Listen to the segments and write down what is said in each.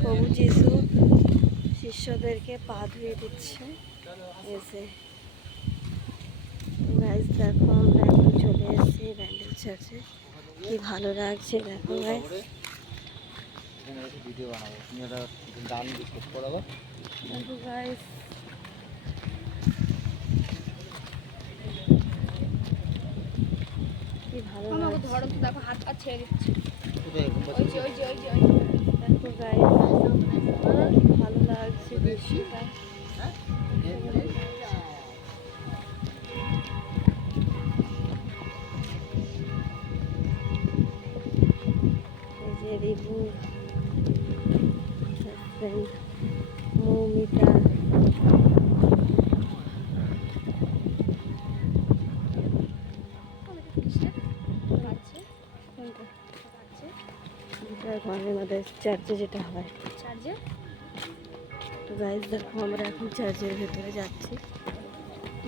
প্রভু যিশু শিষ্যদেরকে পা ধুয়ে দিচ্ছে এসে। গাইস দেখো আমরা এখন চলে এসেছি ব্যান্ডেল চার্চে। কি ভালো লাগছে দেখো গাইস। দেখো গাইস কি ভালো লাগছে। ধরো তো, দেখো হাত পা ছেড়ে দিচ্ছে। দেখো গাইস কি ভালো লাগছে দৃশ্যটা। এই যে রিবু, মৌমিতা, আমাদের চার্চে যেটা হয় চার্জে। তো গাইস দেখো আমরা এখন চার্চের ভেতরে যাচ্ছি।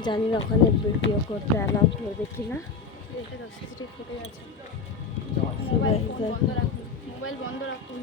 জানি না ওখানে ভিডিও করতে অ্যালাউ করবে কিনা। সিসিটিভি ফুটেজ আছে। মোবাইল বন্ধ রাখুন, মোবাইল বন্ধ রাখুন।